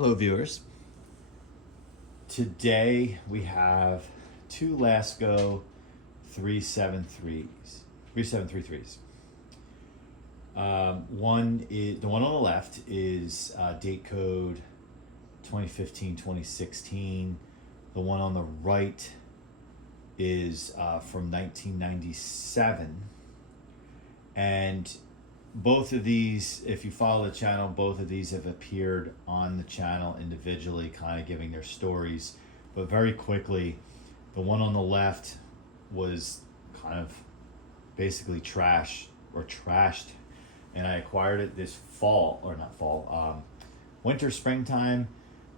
Hello, viewers. Today we have two Lasko 373s, 3733s. One is the one on the left is date code 2015 2016. The one on the right is from 1997. And both of these, if you follow the channel, both of these have appeared on the channel individually, kind of giving their stories. But very quickly, the one on the left was kind of basically trashed, and I acquired it this fall, or not fall, winter, springtime.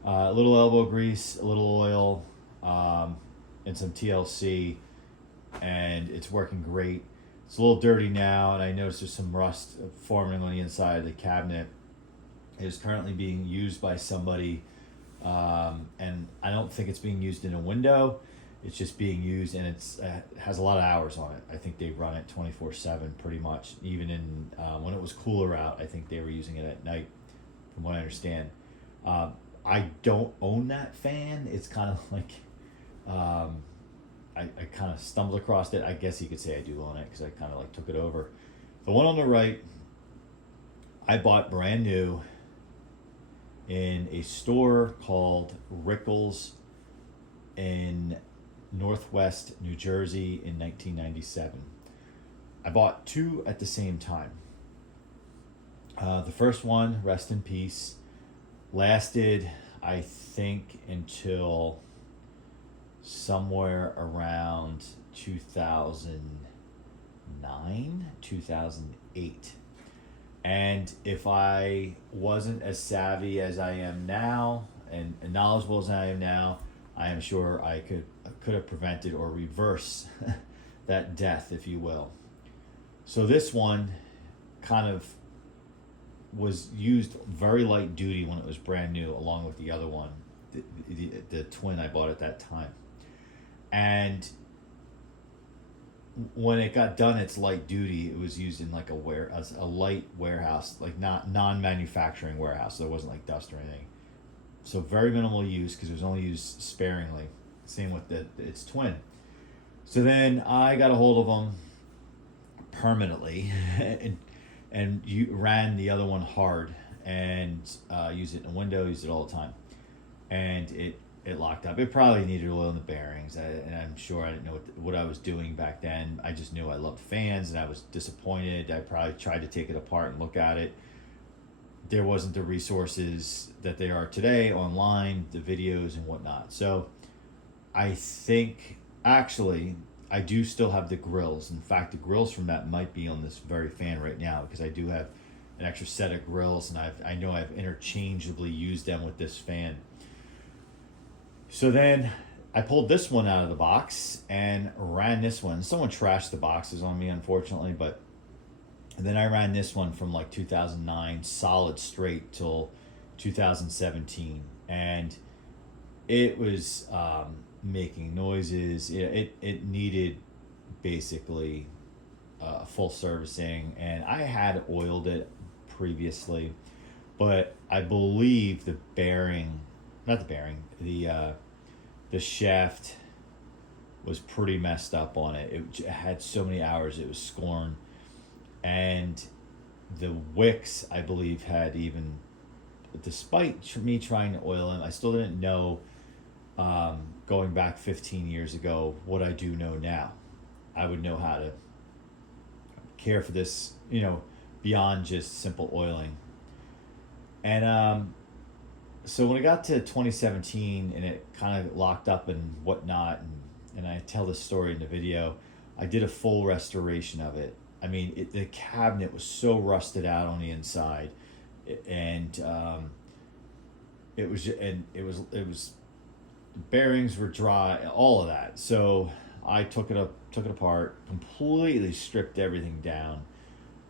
A little elbow grease, a little oil, and some TLC, and it's working great. It's a little dirty now, and I noticed there's some rust forming on the inside of the cabinet. It is currently being used by somebody, and I don't think it's being used in a window. It's just being used, and it has a lot of hours on it. I think they run it 24/7 pretty much. Even in when it was cooler out, I think they were using it at night, from what I understand. I don't own that fan. It's kind of like I kind of stumbled across it. I guess you could say I do own it because I kind of like took it over. The one on the right, I bought brand new in a store called Rickles in Northwest New Jersey in 1997. I bought two at the same time. The first one, rest in peace, lasted, I think, until somewhere around 2009, 2008. And if I wasn't as savvy as I am now and knowledgeable as I am now, I am sure I could have prevented or reversed that death, if you will. So this one kind of was used very light duty when it was brand new, along with the other one, the twin I bought at that time. And when it got done its light duty, it was used in like a light warehouse, like not non-manufacturing warehouse. So there wasn't like dust or anything. So very minimal use because it was only used sparingly. Same with its twin. So then I got a hold of them permanently and you ran the other one hard and used it in a window, used it all the time. And it locked up. It probably needed oil in the bearings, and I'm sure I didn't know what I was doing back then. I just knew I loved fans, and I was disappointed. I probably tried to take it apart and look at it. There wasn't the resources that they are today online, the videos and whatnot. So I think, actually, I do still have the grills. In fact, the grills from that might be on this very fan right now, because I do have an extra set of grills, and I know I've interchangeably used them with this fan. So then I pulled this one out of the box and ran this one. Someone trashed the boxes on me, unfortunately, but then I ran this one from like 2009 solid straight till 2017, and it was making noises. It needed basically full servicing, and I had oiled it previously, but I believe the shaft was pretty messed up on it. It had so many hours, it was scorned. And the wicks, I believe, had even, despite me trying to oil them, I still didn't know, going back 15 years ago, what I do know now. I would know how to care for this, beyond just simple oiling. And so when it got to 2017 and it kind of locked up and whatnot, and I tell this story in the video, I did a full restoration of it. I mean, the cabinet was so rusted out on the inside, and it was the bearings were dry, all of that. So I took it apart, completely stripped everything down.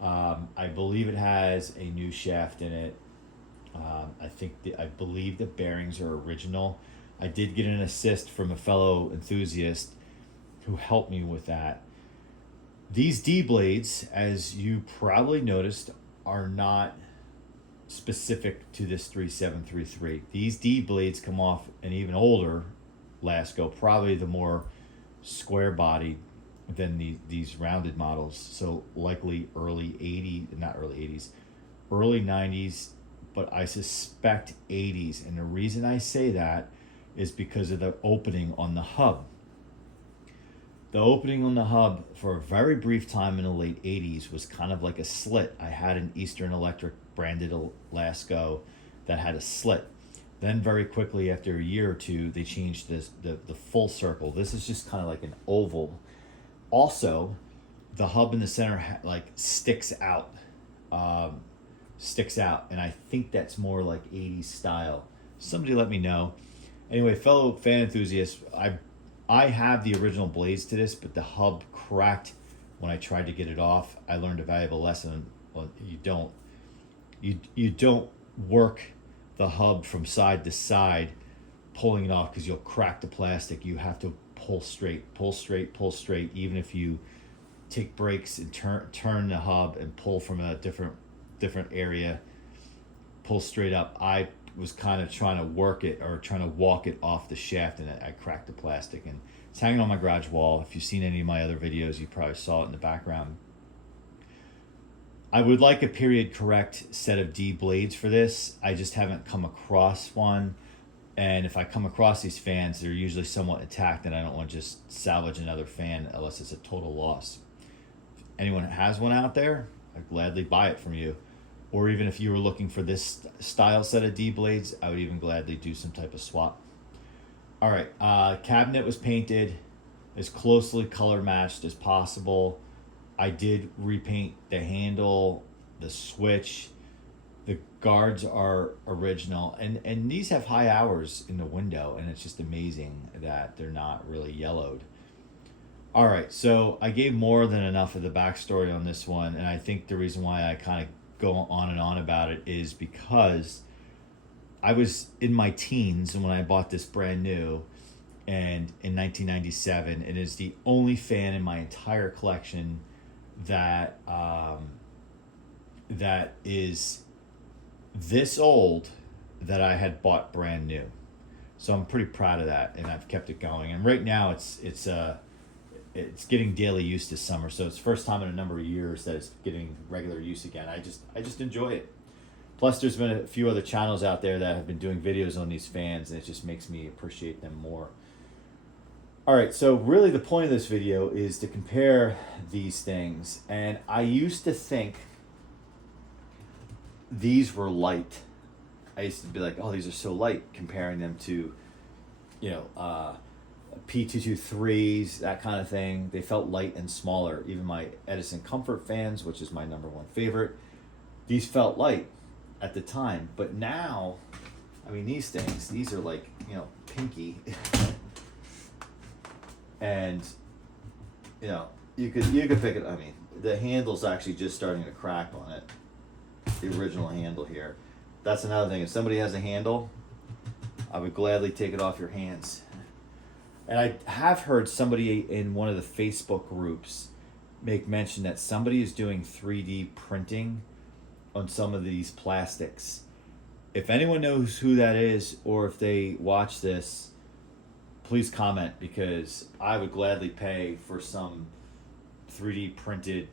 I believe it has a new shaft in it. I believe the bearings are original. I did get an assist from a fellow enthusiast who helped me with that. These D blades, as you probably noticed, are not specific to this 3733. These D blades come off an even older Lasko, probably the more square body than these rounded models. So likely early 80s, not early 80s, early 90s, but I suspect 80s. And the reason I say that is because of the opening on the hub. The opening on the hub for a very brief time in the late 80s was kind of like a slit. I had an Eastern Electric branded Lasko that had a slit. Then very quickly after a year or two, they changed the full circle. This is just kind of like an oval. Also, the hub in the center sticks out. And I think that's more like 80s style. Somebody let me know. Anyway, fellow fan enthusiasts, I have the original blades to this, but the hub cracked when I tried to get it off. I learned a valuable lesson. Well, you don't work the hub from side to side, pulling it off, because you'll crack the plastic. You have to pull straight. Even if you take breaks and turn the hub and pull from a different area, pull straight up. I was kind of trying to work it or trying to walk it off the shaft, and I cracked the plastic, and it's hanging on my garage wall. If you've seen any of my other videos, you probably saw it in the background. I would like a period correct set of D blades for this. I just haven't come across one, and if I come across these fans, they're usually somewhat intact, and I don't want to just salvage another fan unless it's a total loss. If anyone has one out there, I'd gladly buy it from you. Or even if you were looking for this style set of D blades, I would even gladly do some type of swap. All right, cabinet was painted as closely color matched as possible. I did repaint the handle, the switch. The guards are original, and these have high hours in the window, and it's just amazing that they're not really yellowed. All right, so I gave more than enough of the backstory on this one, and I think the reason why I kind of go on and on about it is because I was in my teens when I bought this brand new, and in 1997, it is the only fan in my entire collection that that is this old that I had bought brand new. So I'm pretty proud of that, and I've kept it going. And right now it's getting daily use this summer, so it's the first time in a number of years that it's getting regular use again. I just enjoy it. Plus, there's been a few other channels out there that have been doing videos on these fans, and it just makes me appreciate them more. All right, so really the point of this video is to compare these things, and I used to think these were light. I used to be like, oh, these are so light, comparing them to, P223s, that kind of thing. They felt light and smaller. Even my Edison Comfort fans, which is my number one favorite, these felt light at the time. But now, I mean, these are like, pinky. And, you could pick it. I mean, the handle's actually just starting to crack on it. The original handle here. That's another thing. If somebody has a handle, I would gladly take it off your hands. And I have heard somebody in one of the Facebook groups make mention that somebody is doing 3D printing on some of these plastics. If anyone knows who that is, or if they watch this, please comment, because I would gladly pay for some 3D printed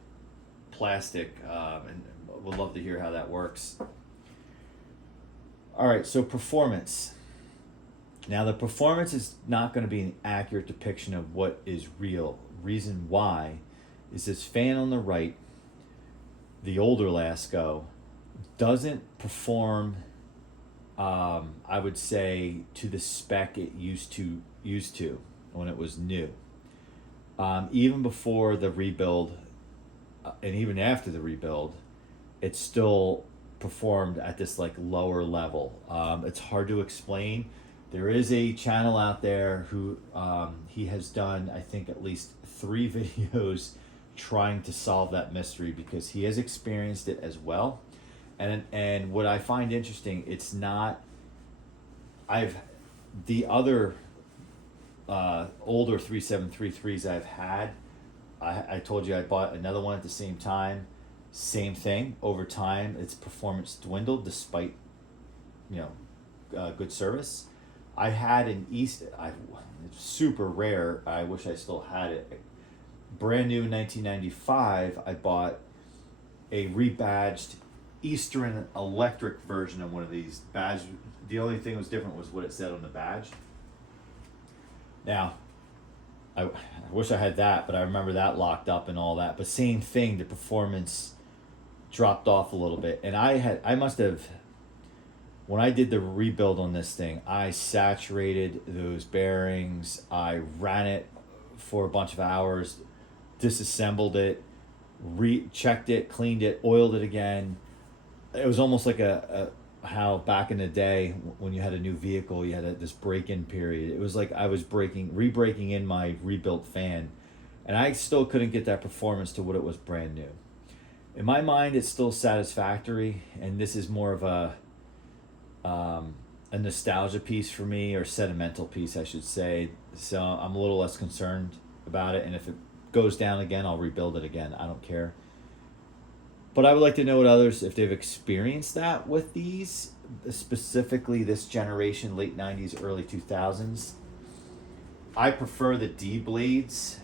plastic, and would love to hear how that works. All right, so performance. Now, the performance is not going to be an accurate depiction of what is real. Reason why is this fan on the right, the older Lasko, doesn't perform, I would say, to the spec it used to when it was new. Even before the rebuild, and even after the rebuild, it still performed at this like lower level. It's hard to explain. There is a channel out there who he has done, I think, at least 3 videos trying to solve that mystery, because he has experienced it as well. And what I find interesting, it's not, the other older 3733s I've had, I told you I bought another one at the same time. Same thing. Over time, its performance dwindled despite, you know, good service. I had an it's super rare. I wish I still had it. Brand new in 1995, I bought a rebadged Eastern electric version of one of these badge. The only thing that was different was what it said on the badge. Now, I wish I had that, but I remember that locked up and all that. But same thing, the performance dropped off a little bit. And I must have, when I did the rebuild on this thing, I saturated those bearings. I ran it for a bunch of hours, disassembled it, checked it, cleaned it, oiled it again. It was almost like a how back in the day when you had a new vehicle, you had this break-in period. It was like I was re-breaking in my rebuilt fan, and I still couldn't get that performance to what it was brand new. In my mind, it's still satisfactory, and this is more of a nostalgia piece for me, or sentimental piece, I should say. So I'm a little less concerned about it, and if it goes down again, I'll rebuild it again. I don't care. But I would like to know what others, if they've experienced that with these, specifically this generation, late 90s, early 2000s. I prefer the D blades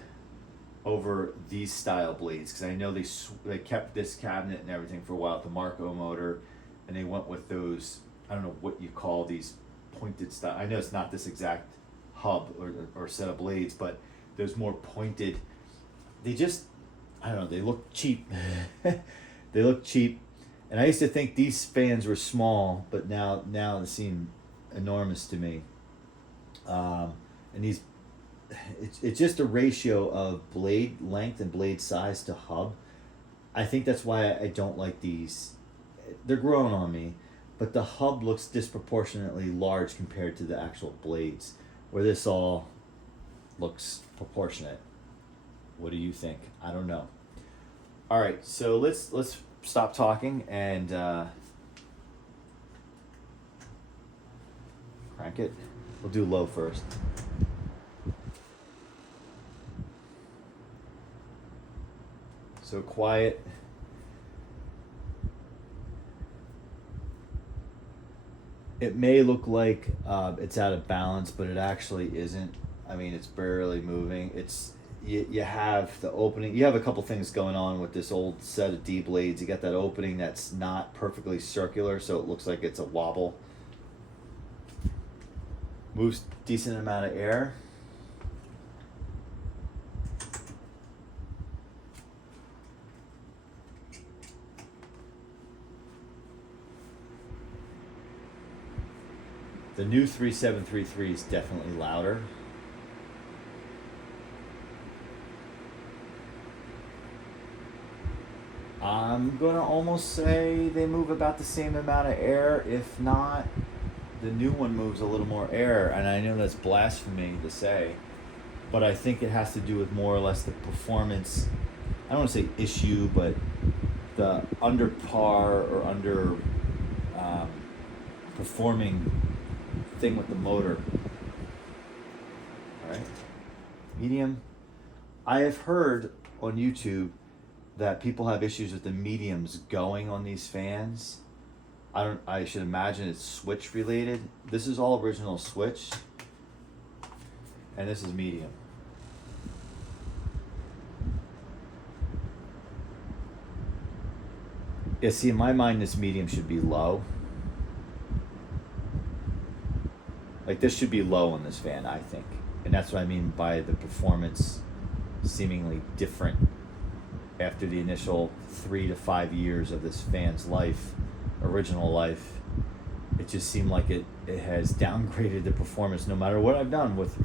over these style blades, because I know they kept this cabinet and everything for a while, the Marco motor, and they went with those, I don't know what you call these pointed style. I know it's not this exact hub or set of blades, but those more pointed, they just, I don't know, they look cheap. They look cheap, and I used to think these fans were small, but now they seem enormous to me. And these, it's just a ratio of blade length and blade size to hub. I think that's why I don't like these. They're growing on me, but the hub looks disproportionately large compared to the actual blades, where this all looks proportionate. What do you think? I don't know. All right, so let's stop talking and crank it. We'll do low first. So quiet. It may look like it's out of balance, but it actually isn't. I mean, it's barely moving. You have the opening. You have a couple things going on with this old set of D blades. You got that opening that's not perfectly circular, so it looks like it's a wobble. Moves decent amount of air. The new 3733 is definitely louder. I'm going to almost say they move about the same amount of air. If not, the new one moves a little more air. And I know that's blasphemy to say, but I think it has to do with more or less the performance. I don't want to say issue, but the under par or under performing thing with the motor. All right. Medium. I have heard on YouTube that people have issues with the mediums going on these fans. I should imagine it's switch related. This is all original switch, and this is medium. Yeah, see, in my mind, this medium should be low. Like, this should be low on this fan, I think. And that's what I mean by the performance seemingly different after the initial 3 to 5 years of this fan's life, original life. It just seemed like it has downgraded the performance no matter what I've done with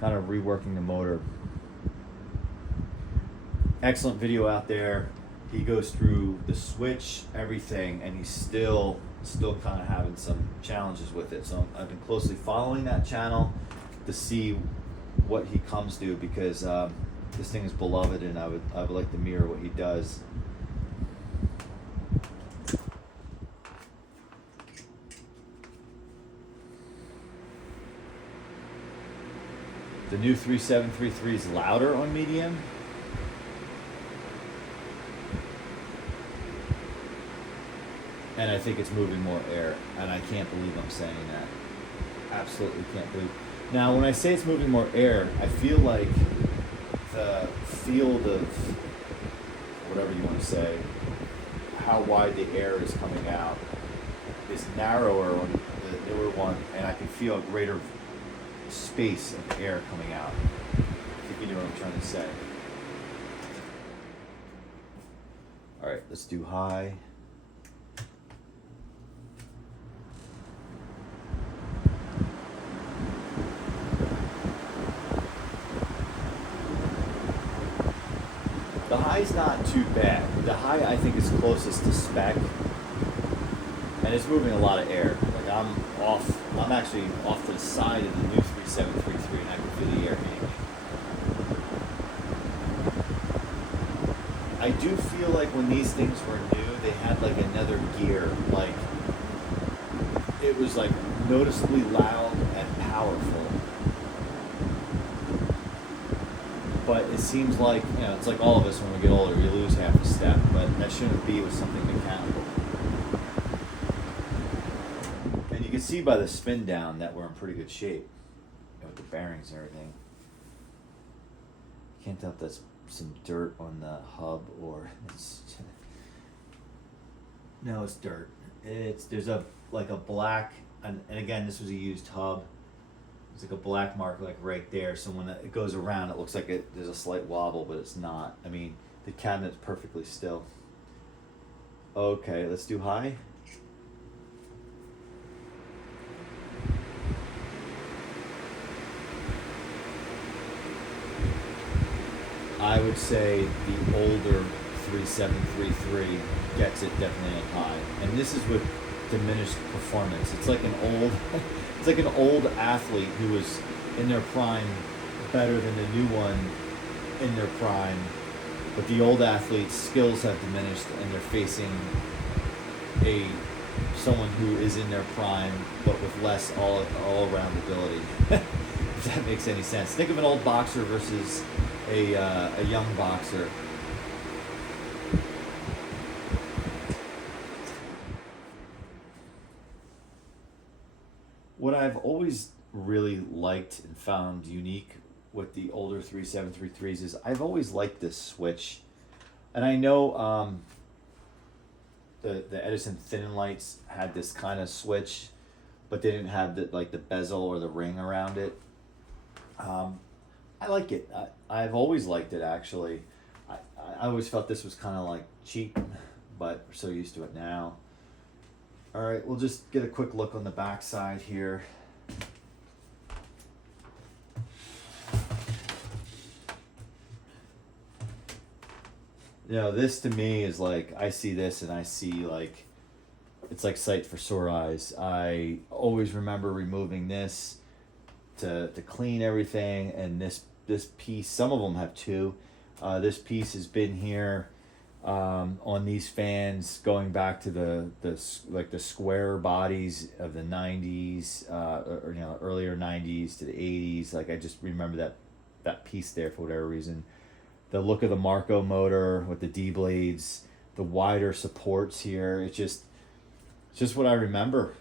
kind of reworking the motor. Excellent video out there. He goes through the switch, everything, and he's still kind of having some challenges with it. So I've been closely following that channel to see what he comes to, because this thing is beloved, and I would like to mirror what he does. The new 3733 is louder on medium. and I think it's moving more air, and I can't believe I'm saying that. Absolutely can't believe. Now, when I say it's moving more air, I feel like the field of whatever you want to say, how wide the air is coming out, is narrower on the newer one, and I can feel a greater space of air coming out. I think you know what I'm trying to say. All right, let's do high. The high's not too bad. The high I think is closest to spec, and it's moving a lot of air. Like I'm actually off to the side of the new 3733, and I can feel the air hitting me. I do feel like when these things were new, they had like another gear. Like it was like noticeably loud and powerful. But it seems like, you know, it's like all of us when we get older, we lose half a step, but that shouldn't be with something mechanical. And you can see by the spin down that we're in pretty good shape, you know, with the bearings and everything. Can't tell if that's some dirt on the hub or it's no, it's dirt. There's a like a black, and again, this was a used hub. It's like a black mark like right there, so when it goes around it looks like there's a slight wobble, but it's not. I mean, the cabinet's perfectly still. Okay, let's do high. I would say the older 3733 gets it definitely on high, and this is with diminished performance. It's like an old athlete who was in their prime better than the new one in their prime, but the old athlete's skills have diminished and they're facing someone who is in their prime but with less all around ability. If that makes any sense. Think of an old boxer versus a young boxer. What I've always really liked and found unique with the older 3733s is I've always liked this switch. And I know the Edison thin lights had this kind of switch, but they didn't have the bezel or the ring around it. I like it. I've always liked it, actually. I always felt this was kind of like cheap, but we're so used to it now. All right, we'll just get a quick look on the back side here. You know, this to me is like, I see this and I see like, it's like sight for sore eyes. I always remember removing this to clean everything, and this piece, some of them have two. This piece has been here on these fans going back to the square bodies of the 90s or you know, earlier 90s to the 80s. Like I just remember that piece there for whatever reason. The look of the Marco motor with the D blades, the wider supports here. It's just what I remember.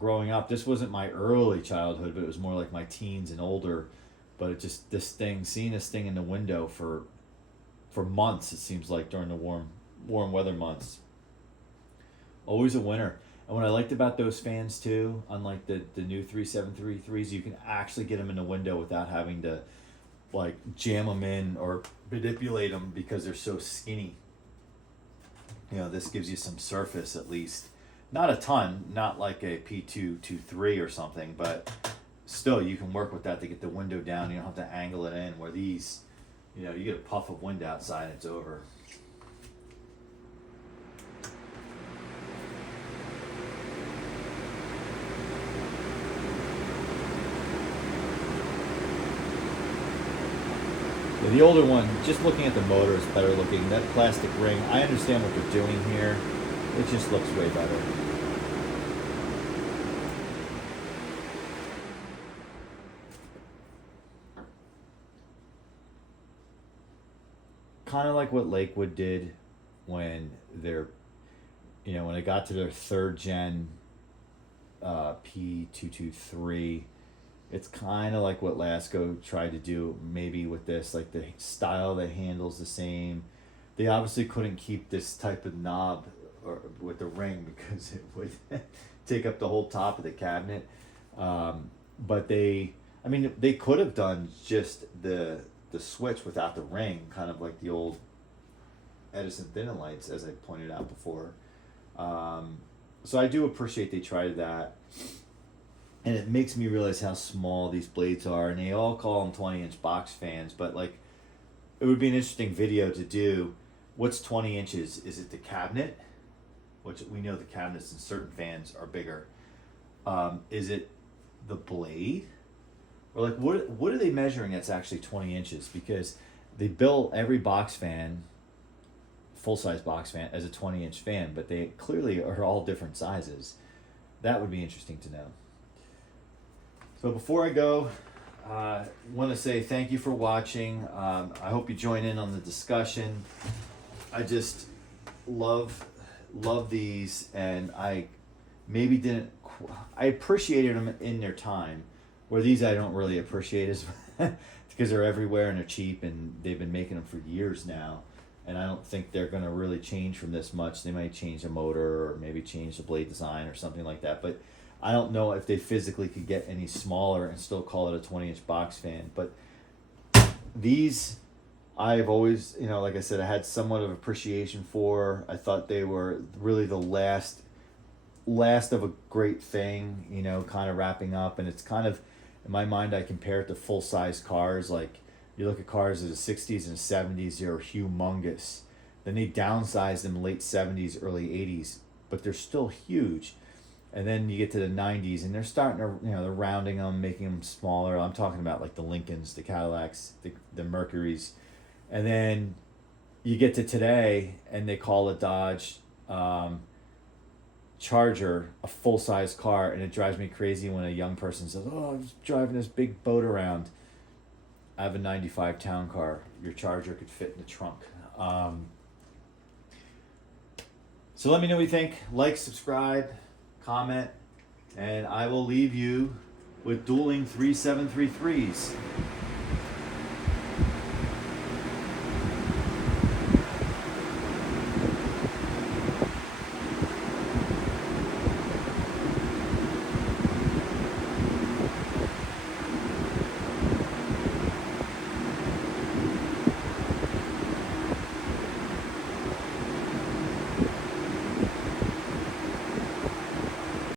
Growing up, this wasn't my early childhood, but it was more like my teens and older. But it just seeing this thing in the window for months, it seems like, during the warm weather months. Always a winner. And what I liked about those fans too, unlike the new 3733s, you can actually get them in the window without having to like jam them in or manipulate them because they're so skinny. You know, this gives you some surface at least. Not a ton, not like a P223 or something, but still you can work with that to get the window down. You don't have to angle it in, where these, you know, you get a puff of wind outside and it's over. Yeah, the older one, just looking at the motor, is better looking. That plastic ring, I understand what they're doing here. It just looks way better. Kind of like what Lakewood did when you know, when it got to their third gen P223, it's kind of like what Lasko tried to do maybe with this, like the style of the handle's the same. They obviously couldn't keep this type of knob or with the ring because it would take up the whole top of the cabinet. But I mean, they could have done just the switch without the ring, kind of like the old Edison thin lights, as I pointed out before. So I do appreciate they tried that. And it makes me realize how small these blades are, and they all call them 20-inch box fans, but like, it would be an interesting video to do. What's 20 inches? Is it the cabinet? Which we know the cabinets in certain fans are bigger. Is it the blade? Or like, what are they measuring that's actually 20 inches? Because they built every box fan, full-size box fan, as a 20-inch fan, but they clearly are all different sizes. That would be interesting to know. So before I go, I want to say thank you for watching. I hope you join in on the discussion. I just love these, and I maybe didn't. I appreciated them in their time, where these I don't really appreciate as because they're everywhere and they're cheap, and they've been making them for years now, and I don't think they're going to really change from this much. They might change the motor or maybe change the blade design or something like that, but I don't know if they physically could get any smaller and still call it a 20-inch box fan. But these, I've always, you know, like I said, I had somewhat of appreciation for. I thought they were really the last of a great thing, you know, kind of wrapping up. And it's kind of, in my mind, I compare it to full-size cars. Like, you look at cars of the 60s and 70s, they're humongous. Then they downsized them late 70s, early 80s, but they're still huge. And then you get to the 90s, and they're starting to, you know, they're rounding them, making them smaller. I'm talking about like the Lincolns, the Cadillacs, the Mercurys. And then you get to today, and they call a Dodge Charger a full-size car, and it drives me crazy when a young person says, "Oh, I was driving this big boat around." I have a 95 town car. Your Charger could fit in the trunk. So let me know what you think. Like, subscribe, comment, and I will leave you with dueling 3733s.